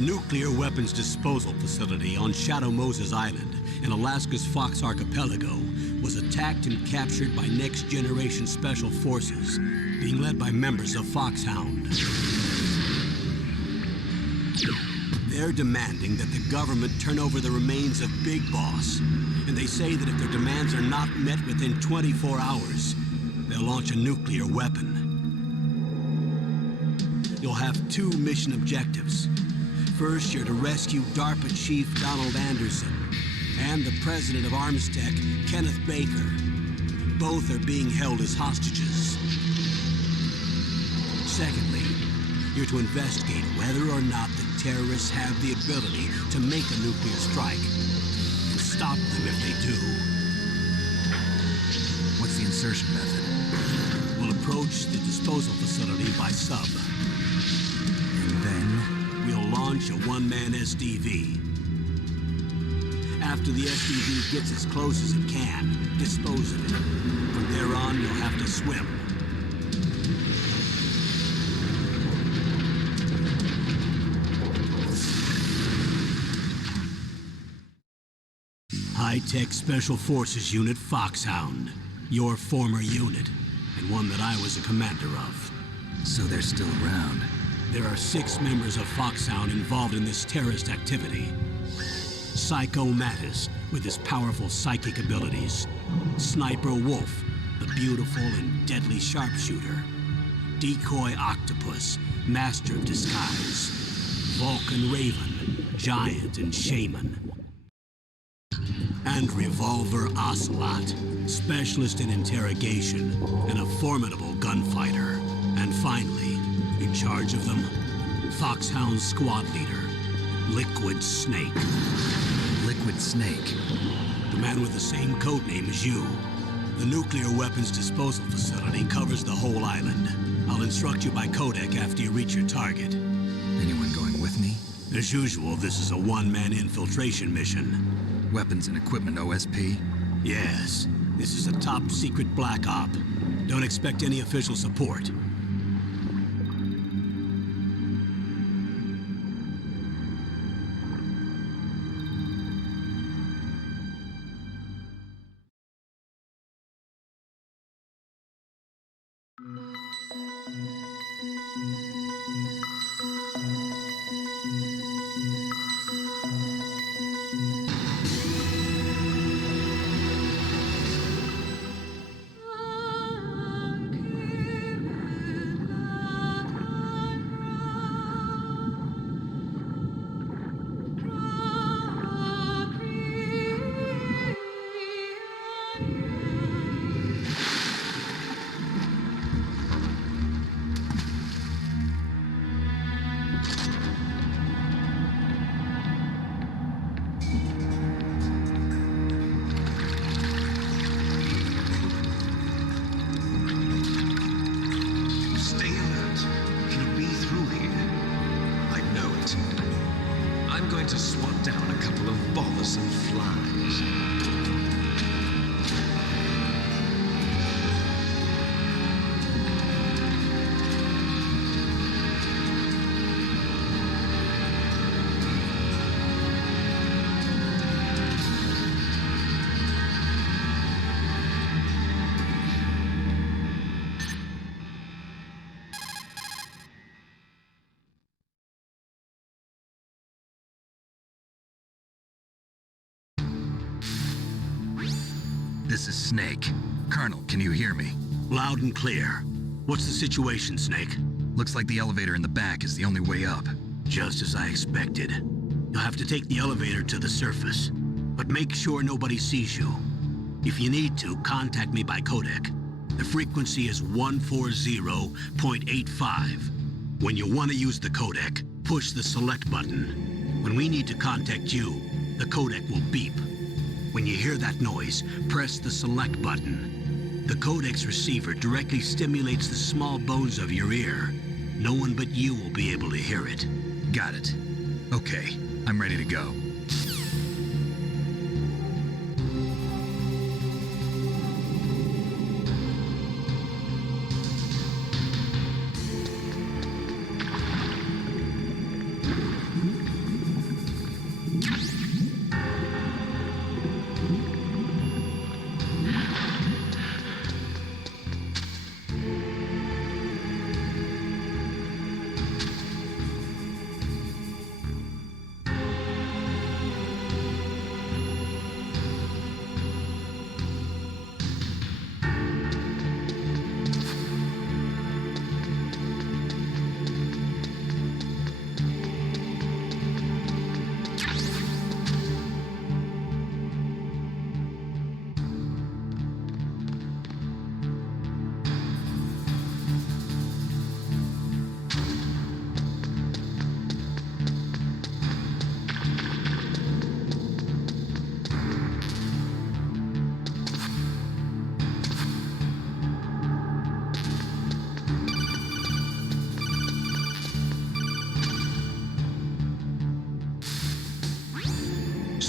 The nuclear weapons disposal facility on Shadow Moses Island in Alaska's Fox Archipelago was attacked and captured by next-generation special forces, being led by members of Foxhound. They're demanding that the government turn over the remains of Big Boss, and they say that if their demands are not met within 24 hours, they'll launch a nuclear weapon. You'll have two mission objectives. First, you're to rescue DARPA Chief Donald Anderson and the president of Armstech, Kenneth Baker. Both are being held as hostages. Secondly, you're to investigate whether or not the terrorists have the ability to make a nuclear strike and stop them if they do. What's the insertion method? We'll approach the disposal facility by sub. And then? We'll launch a one-man SDV. After the SDV gets as close as it can, dispose of it. From there on, you'll have to swim. High-Tech Special Forces Unit Foxhound. Your former unit, and one that I was a commander of. So they're still around. There are 6 members of Foxhound involved in this terrorist activity. Psycho Mattis, with his powerful psychic abilities. Sniper Wolf, the beautiful and deadly sharpshooter. Decoy Octopus, master of disguise. Vulcan Raven, giant and shaman. And Revolver Ocelot, specialist in interrogation and a formidable gunfighter. And finally, in charge of them, Foxhound's squad leader, Liquid Snake. Liquid Snake? The man with the same codename as you. The nuclear weapons disposal facility covers the whole island. I'll instruct you by codec after you reach your target. Anyone going with me? As usual, this is a one-man infiltration mission. Weapons and equipment OSP? Yes. This is a top-secret black op. Don't expect any official support. To swat down a couple of bothersome flies. This is Snake. Colonel, can you hear me? Loud and clear. What's the situation, Snake? Looks like the elevator in the back is the only way up. Just as I expected. You'll have to take the elevator to the surface, but make sure nobody sees you. If you need to, contact me by codec. The frequency is 140.85. When you want to use the codec, push the select button. When we need to contact you, the codec will beep. When you hear that noise, press the select button. The codec's receiver directly stimulates the small bones of your ear. No one but you will be able to hear it. Got it. Okay, I'm ready to go.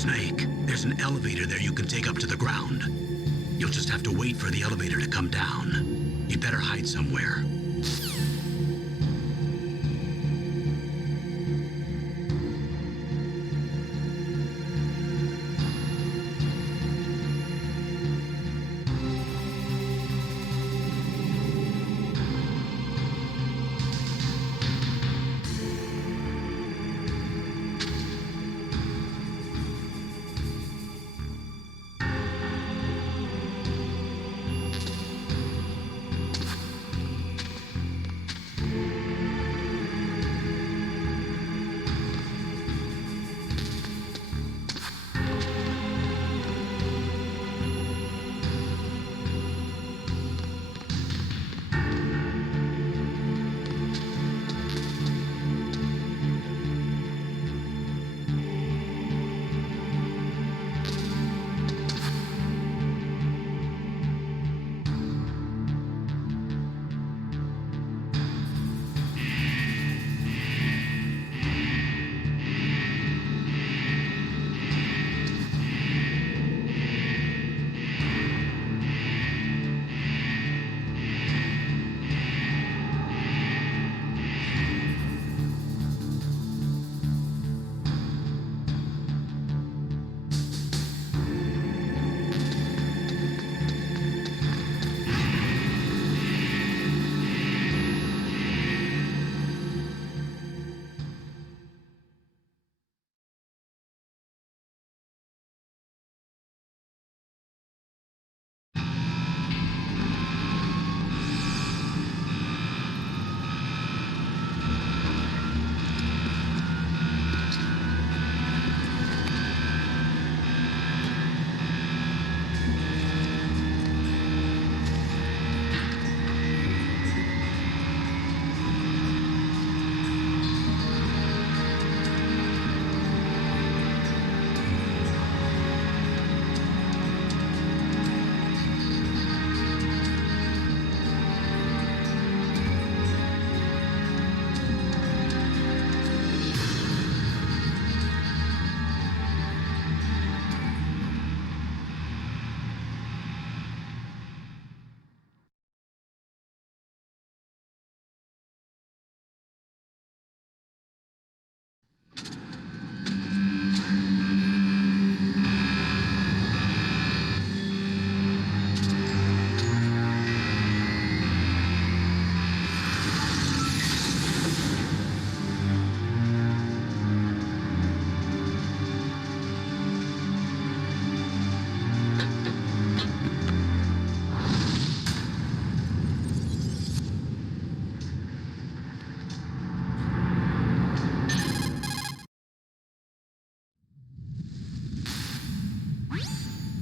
Snake, there's an elevator there you can take up to the ground. You'll just have to wait for the elevator to come down. You'd better hide somewhere.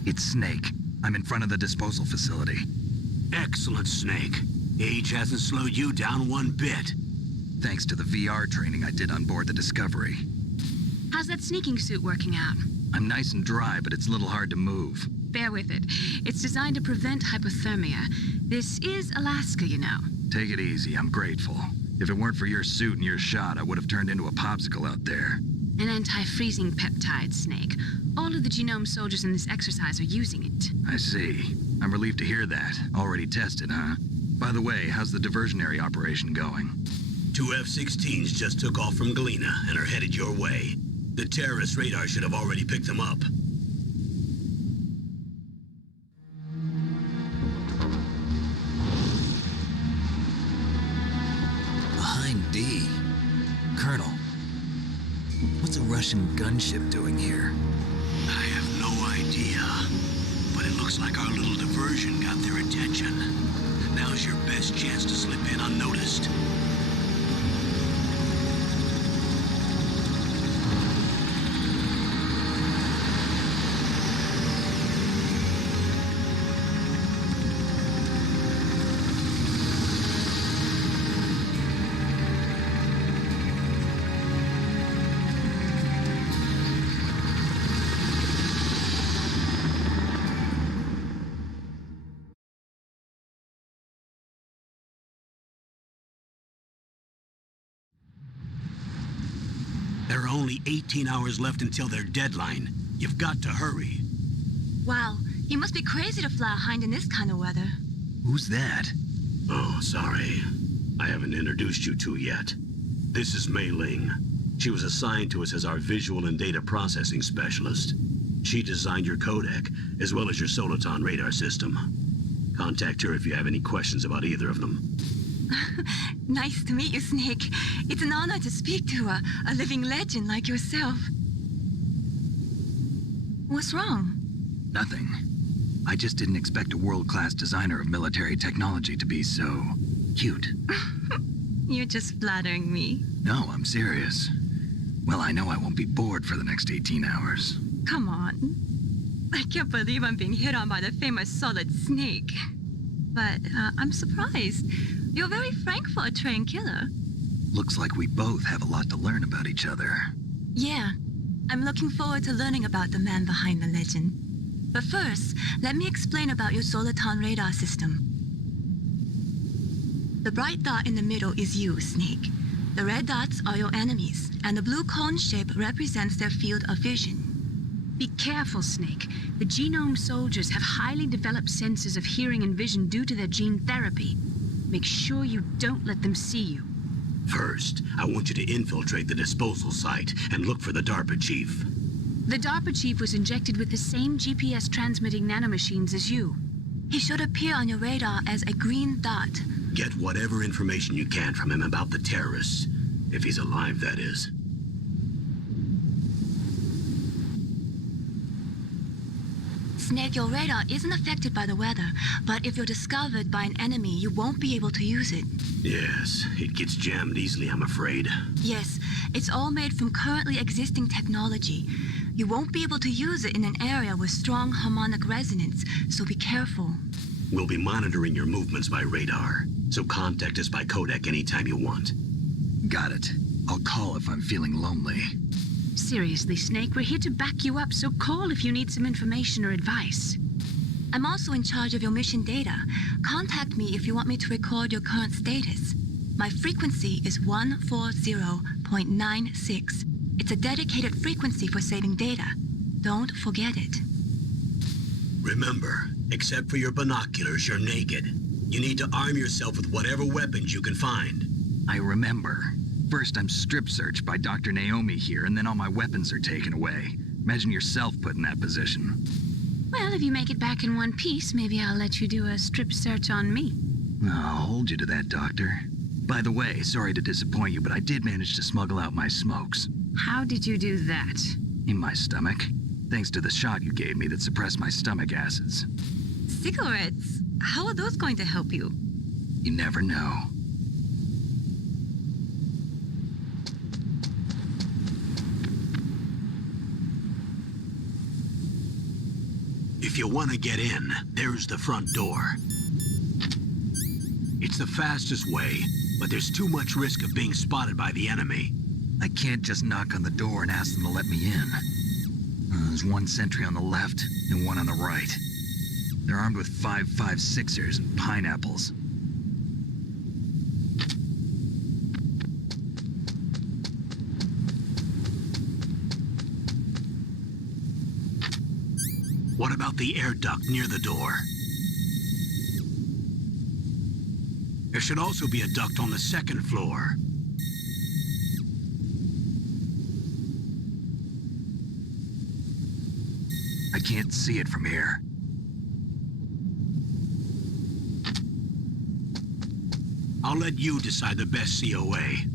It's Snake. I'm in front of the disposal facility. Excellent, Snake. Age hasn't slowed you down one bit. Thanks to the VR training I did on board the Discovery. How's that sneaking suit working out? I'm nice and dry, but it's a little hard to move. Bear with it. It's designed to prevent hypothermia. This is Alaska, you know. Take it easy, I'm grateful. If it weren't for your suit and your shot, I would have turned into a popsicle out there. An anti-freezing peptide, Snake. All of the genome soldiers in this exercise are using it. I see. I'm relieved to hear that. Already tested, huh? By the way, how's the diversionary operation going? 2 F-16s just took off from Galena and are headed your way. The terrorist radar should have already picked them up. Behind D. Colonel, what's a Russian gunship doing here? I have no idea, but it looks like our little diversion got their attention. Now's your best chance to slip in unnoticed. There are only 18 hours left until their deadline. You've got to hurry. Wow, you must be crazy to fly a hind in this kind of weather. Who's that? Oh, sorry. I haven't introduced you to yet. This is Mei Ling. She was assigned to us as our visual and data processing specialist. She designed your codec, as well as your Soliton radar system. Contact her if you have any questions about either of them. Nice to meet you, Snake. It's an honor to speak to a living legend like yourself. What's wrong? Nothing. I just didn't expect a world-class designer of military technology to be so cute. You're just flattering me. No, I'm serious. Well, I know I won't be bored for the next 18 hours. Come on. I can't believe I'm being hit on by the famous Solid Snake. But I'm surprised. You're very frank for a trained killer. Looks like we both have a lot to learn about each other. Yeah, I'm looking forward to learning about the man behind the legend. But first, let me explain about your Soliton radar system. The bright dot in the middle is you, Snake. The red dots are your enemies, and the blue cone shape represents their field of vision. Be careful, Snake. The genome soldiers have highly developed senses of hearing and vision due to their gene therapy. Make sure you don't let them see you. First, I want you to infiltrate the disposal site and look for the DARPA chief. The DARPA chief was injected with the same GPS transmitting nanomachines as you. He should appear on your radar as a green dot. Get whatever information you can from him about the terrorists. If he's alive, that is. Snake, your radar isn't affected by the weather, but if you're discovered by an enemy, you won't be able to use it. Yes, it gets jammed easily, I'm afraid. Yes, it's all made from currently existing technology. You won't be able to use it in an area with strong harmonic resonance, so be careful. We'll be monitoring your movements by radar, so contact us by codec anytime you want. Got it. I'll call if I'm feeling lonely. Seriously, Snake, we're here to back you up, so call if you need some information or advice. I'm also in charge of your mission data. Contact me if you want me to record your current status. My frequency is 140.96. It's a dedicated frequency for saving data. Don't forget it. Remember, except for your binoculars, you're naked. You need to arm yourself with whatever weapons you can find. I remember. First, I'm strip searched by Dr. Naomi here, and then all my weapons are taken away. Imagine yourself put in that position. Well, if you make it back in one piece, maybe I'll let you do a strip search on me. I'll hold you to that, Doctor. By the way, sorry to disappoint you, but I did manage to smuggle out my smokes. How did you do that? In my stomach. Thanks to the shot you gave me that suppressed my stomach acids. Cigarettes? How are those going to help you? You never know. If you want to get in, there's the front door. It's the fastest way, but there's too much risk of being spotted by the enemy. I can't just knock on the door and ask them to let me in. There's one sentry on the left and one on the right. They're armed with 5.56ers and pineapples. What about the air duct near the door? There should also be a duct on the second floor. I can't see it from here. I'll let you decide the best COA.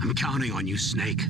I'm counting on you, Snake.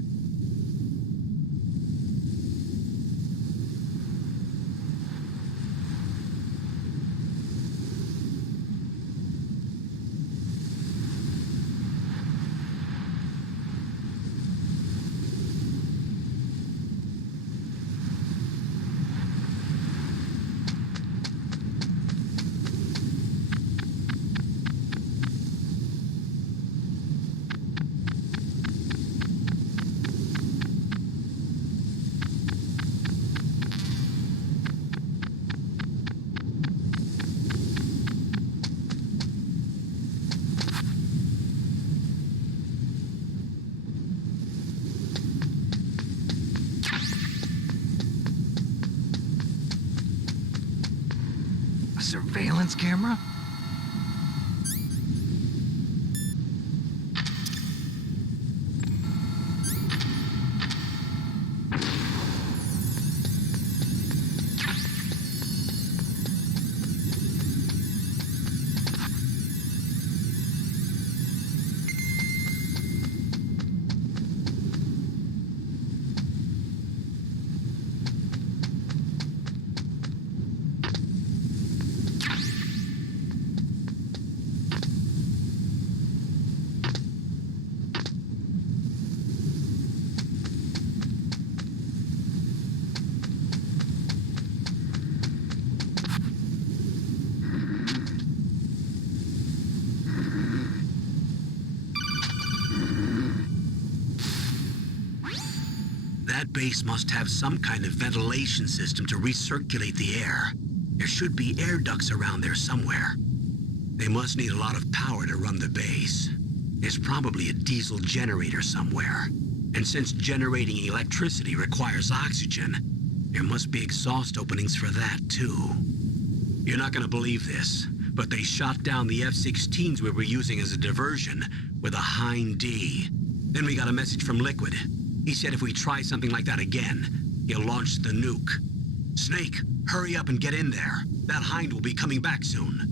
surveillance camera? That base must have some kind of ventilation system to recirculate the air. There should be air ducts around there somewhere. They must need a lot of power to run the base. There's probably a diesel generator somewhere. And since generating electricity requires oxygen, there must be exhaust openings for that too. You're not gonna believe this, but they shot down the F-16s we were using as a diversion with a Hind D. Then we got a message from Liquid. He said if we try something like that again, he'll launch the nuke. Snake, hurry up and get in there. That Hind will be coming back soon.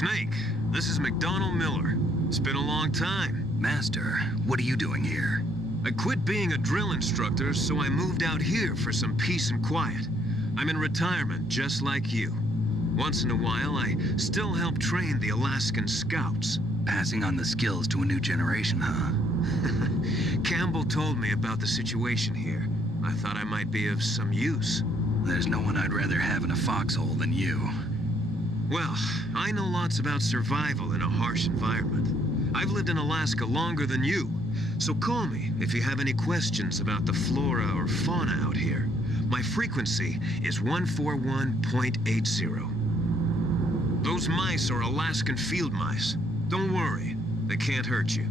Snake, this is McDonald Miller. It's been a long time. Master, what are you doing here? I quit being a drill instructor, so I moved out here for some peace and quiet. I'm in retirement, just like you. Once in a while, I still help train the Alaskan Scouts. Passing on the skills to a new generation, huh? Campbell told me about the situation here. I thought I might be of some use. There's no one I'd rather have in a foxhole than you. Well, I know lots about survival in a harsh environment. I've lived in Alaska longer than you, so call me if you have any questions about the flora or fauna out here. My frequency is 141.80. Those mice are Alaskan field mice. Don't worry, they can't hurt you.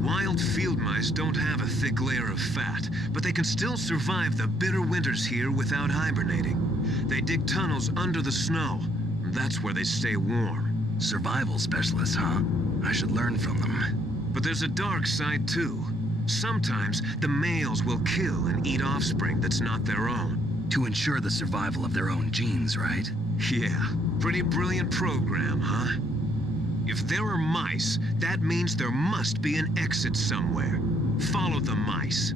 Wild field mice don't have a thick layer of fat, but they can still survive the bitter winters here without hibernating. They dig tunnels under the snow. That's where they stay warm. Survival specialists, huh? I should learn from them. But there's a dark side, too. Sometimes the males will kill and eat offspring that's not their own. To ensure the survival of their own genes, right? Yeah, pretty brilliant program, huh? If there are mice, that means there must be an exit somewhere. Follow the mice.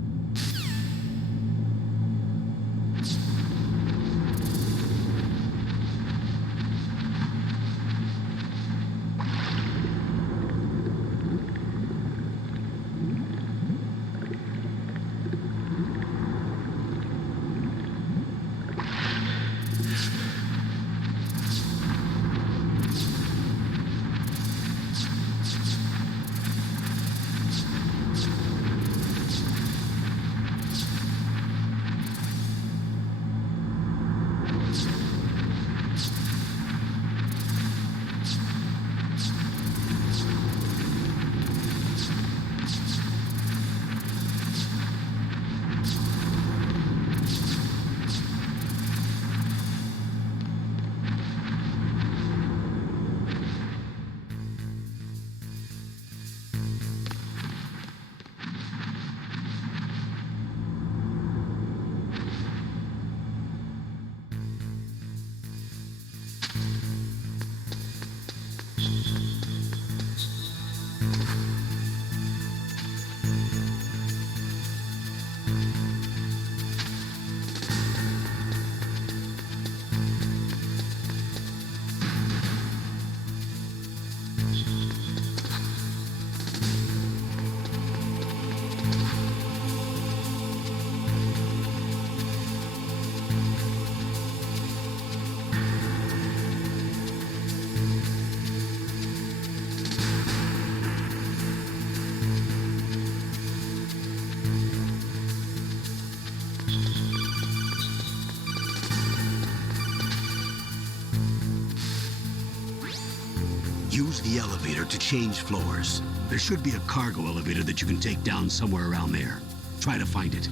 Use the elevator to change floors. There should be a cargo elevator that you can take down somewhere around there. Try to find it.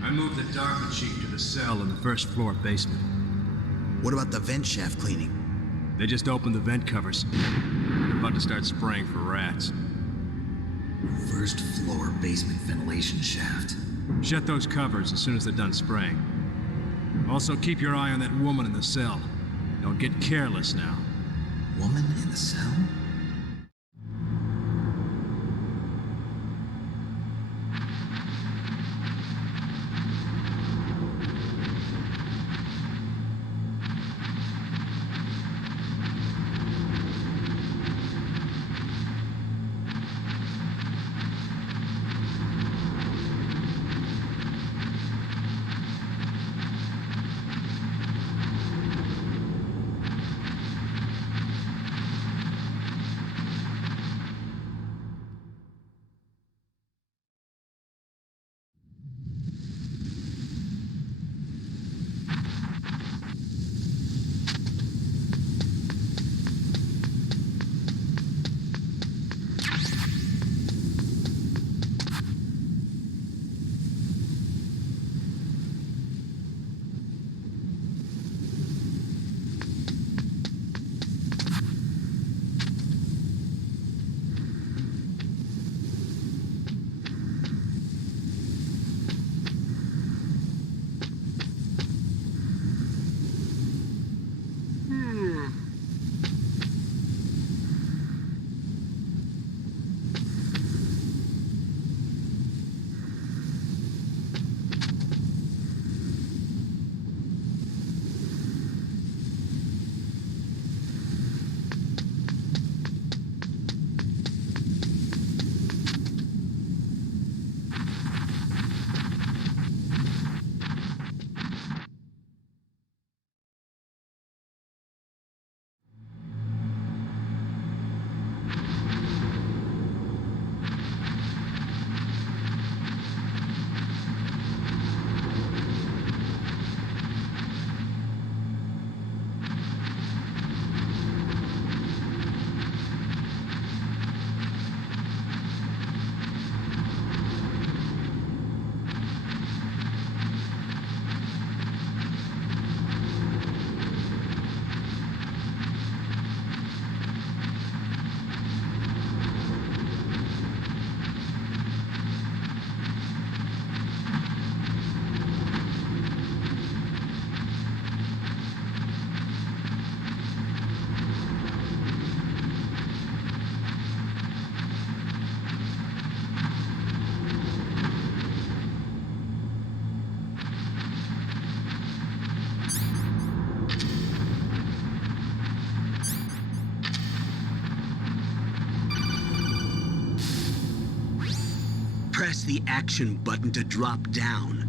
I moved the DARPA chief to the cell in the first floor basement. What about the vent shaft cleaning? They just opened the vent covers. They're about to start spraying for rats. First floor basement ventilation shaft. Shut those covers as soon as they're done spraying. Also, keep your eye on that woman in the cell. Don't get careless now. Woman in the cell? Press the action button to drop down.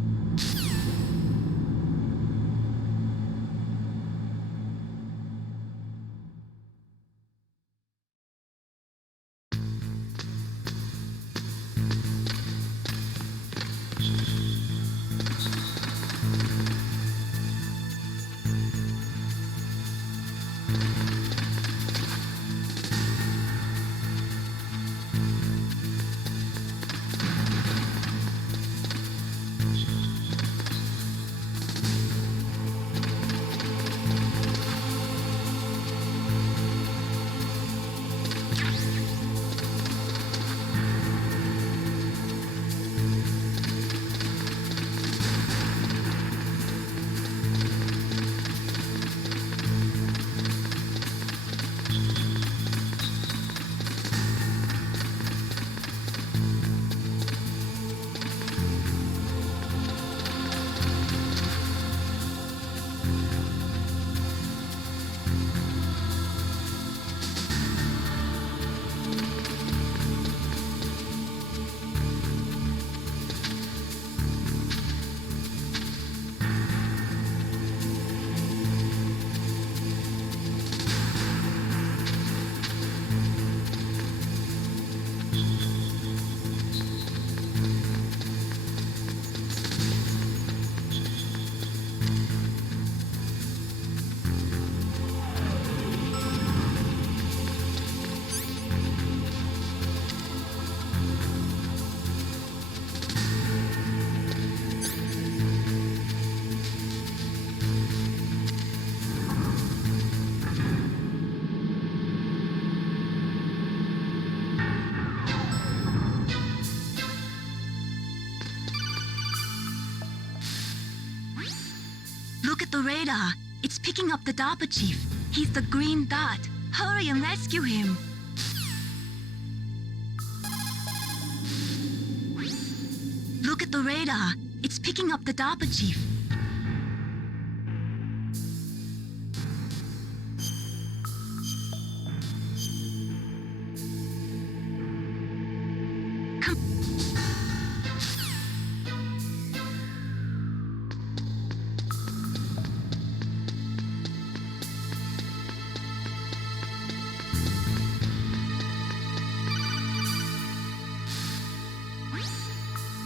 Look at the radar. It's picking up the DARPA chief. He's the green dot. Hurry and rescue him. Look at the radar. It's picking up the DARPA chief.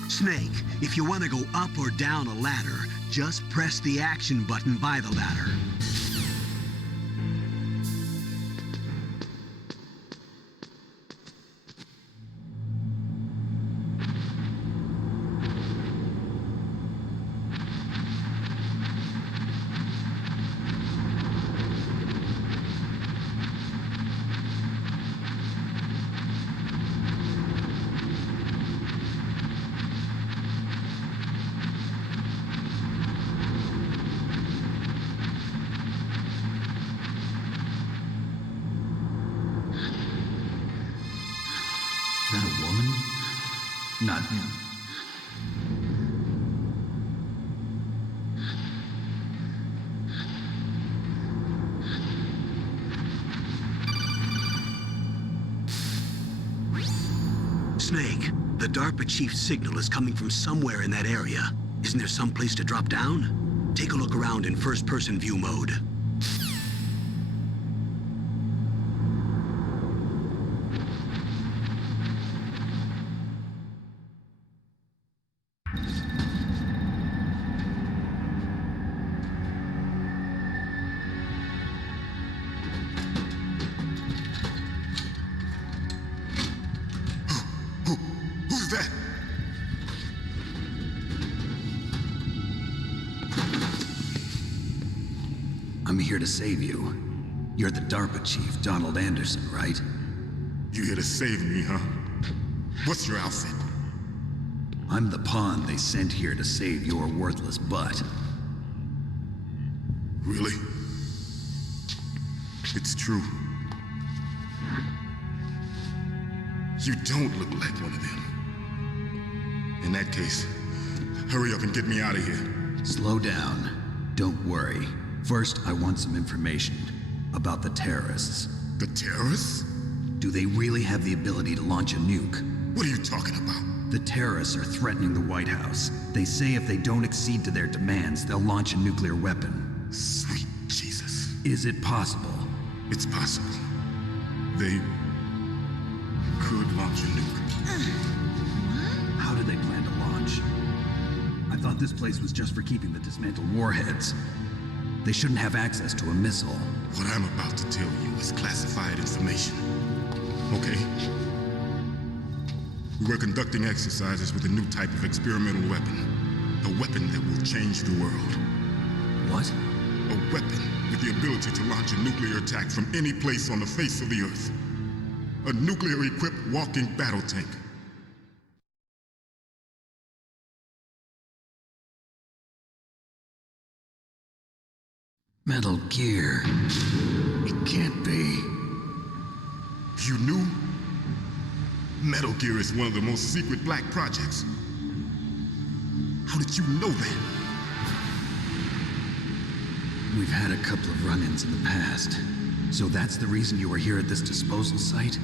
Snake, if you want to go up or down a ladder, just press the action button by the ladder. Is that a woman? Not him. Snake, the DARPA chief's signal is coming from somewhere in that area. Isn't there some place to drop down? Take a look around in first-person view mode. Who's that? I'm here to save you. You're the DARPA chief, Donald Anderson, right? You here to save me, huh? What's your outfit? I'm the pawn they sent here to save your worthless butt. Really? It's true. You don't look like one of them. In that case, hurry up and get me out of here. Slow down. Don't worry. First, I want some information about the terrorists. The terrorists? Do they really have the ability to launch a nuke? What are you talking about? The terrorists are threatening the White House. They say if they don't accede to their demands, they'll launch a nuclear weapon. Sweet Jesus. Is it possible? It's possible. They could launch a nuke. How do they plan to launch? thought this place was just for keeping the dismantled warheads. They shouldn't have access to a missile. What I'm about to tell you is classified information. Okay? We were conducting exercises with a new type of experimental weapon. A weapon that will change the world. What? A weapon with the ability to launch a nuclear attack from any place on the face of the Earth. A nuclear-equipped walking battle tank. Metal Gear. It can't be. You knew? Metal Gear is one of the most secret black projects. How did you know that? We've had a couple of run-ins in the past. So that's the reason you were here at this disposal site?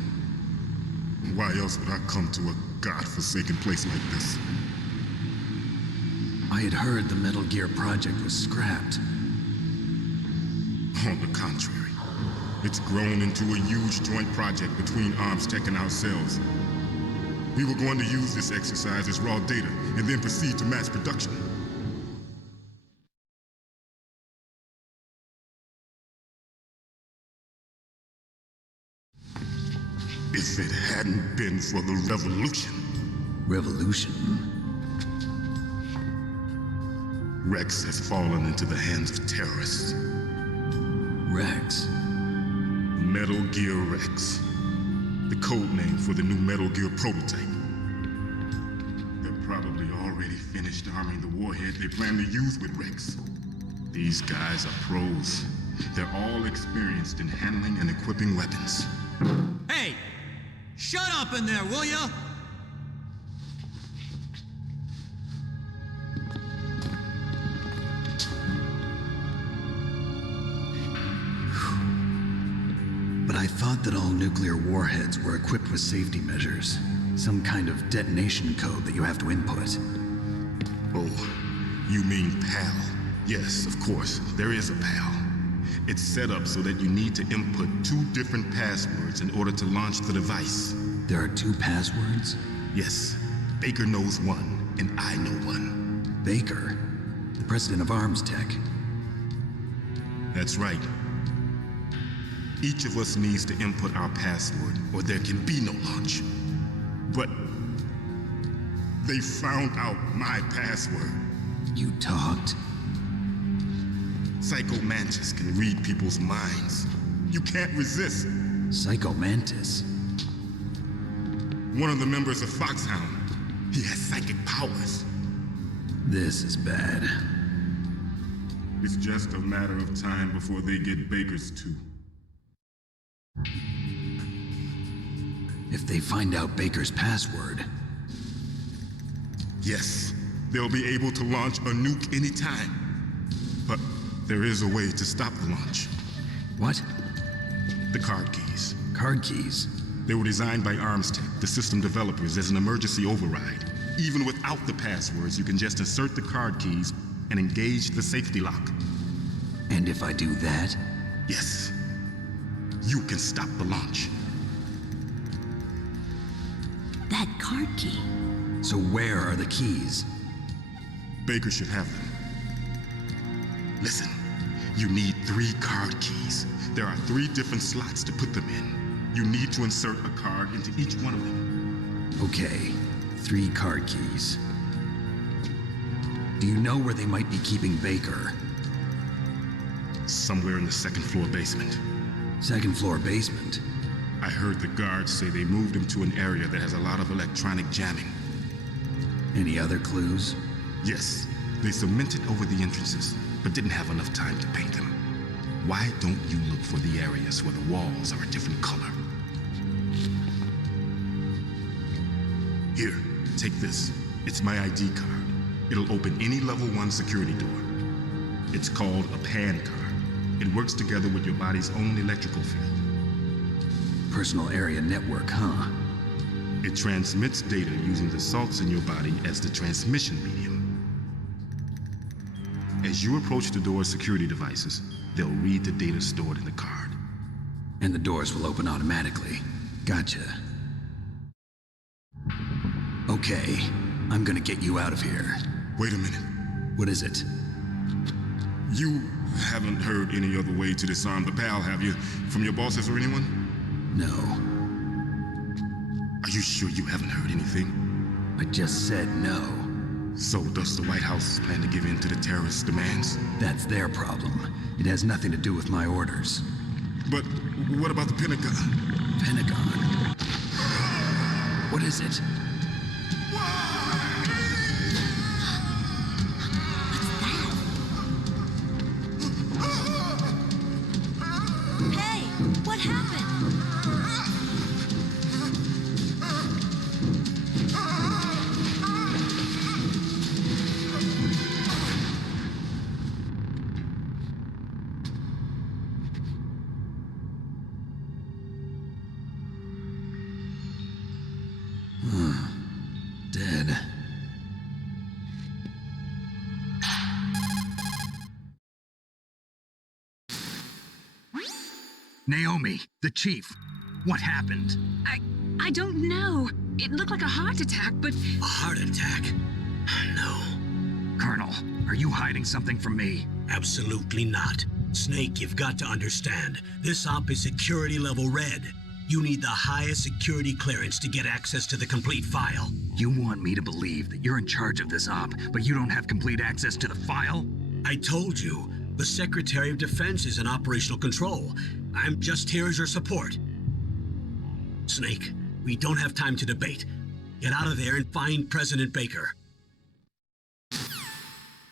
Why else would I come to a god-forsaken place like this? I had heard the Metal Gear project was scrapped. On the contrary, it's grown into a huge joint project between Arms Tech and ourselves. We were going to use this exercise as raw data and then proceed to mass production. If it hadn't been for the revolution. Revolution? Rex has fallen into the hands of terrorists. Rex? Metal Gear Rex. The code name for the new Metal Gear prototype. They're probably already finished arming the warhead they plan to use with Rex. These guys are pros. They're all experienced in handling and equipping weapons. Hey! Shut up in there, will ya? But I thought that all nuclear warheads were equipped with safety measures. Some kind of detonation code that you have to input. Oh, you mean PAL? Yes, of course, there is a PAL. It's set up so that you need to input 2 different passwords in order to launch the device. There are 2 passwords? Yes, Baker knows one, and I know one. Baker? The president of Arms Tech? That's right. Each of us needs to input our password, or there can be no launch. But they found out my password. You talked? Psycho Mantis can read people's minds. You can't resist. Psycho Mantis? One of the members of Foxhound. He has psychic powers. This is bad. It's just a matter of time before they get Baker's too. If they find out Baker's password... Yes, they'll be able to launch a nuke anytime. But there is a way to stop the launch. What? The card keys. Card keys? They were designed by Arms Tech, the system developers, as an emergency override. Even without the passwords, you can just insert the card keys and engage the safety lock. And if I do that? Yes. You can stop the launch. That card key. So where are the keys? Baker should have them. Listen, you need 3 card keys. There are 3 different slots to put them in. You need to insert a card into each one of them. Okay, 3 card keys. Do you know where they might be keeping Baker? Somewhere in the 2nd floor basement. 2nd floor basement? I heard the guards say they moved him to an area that has a lot of electronic jamming. Any other clues? Yes, they cemented over the entrances, but didn't have enough time to paint them. Why don't you look for the areas where the walls are a different color? Here, take this. It's my ID card. It'll open any level 1 security door. It's called a PAN card. It works together with your body's own electrical field. Personal area network, huh? It transmits data using the salts in your body as the transmission medium. As you approach the door's security devices, they'll read the data stored in the card. And the doors will open automatically. Gotcha. Okay, I'm gonna get you out of here. Wait a minute. What is it? You haven't heard any other way to disarm the PAL, have you? From your bosses or anyone? No. Are you sure you haven't heard anything? I just said no. So does the White House plan to give in to the terrorists' demands? That's their problem. It has nothing to do with my orders. But what about the Pentagon? Pentagon? What is it? Hey, what happened? Dead. Naomi, the chief. What happened? I don't know. It looked like a heart attack, but A heart attack? No, Colonel, are you hiding something from me? absolutely not. Snake, you've got to understand. This op is security level red. You need the highest security clearance to get access to the complete file. You want me to believe that you're in charge of this op, but you don't have complete access to the file? I told you, the Secretary of Defense is in operational control. I'm just here as your support. Snake, we don't have time to debate. Get out of there and find President Baker.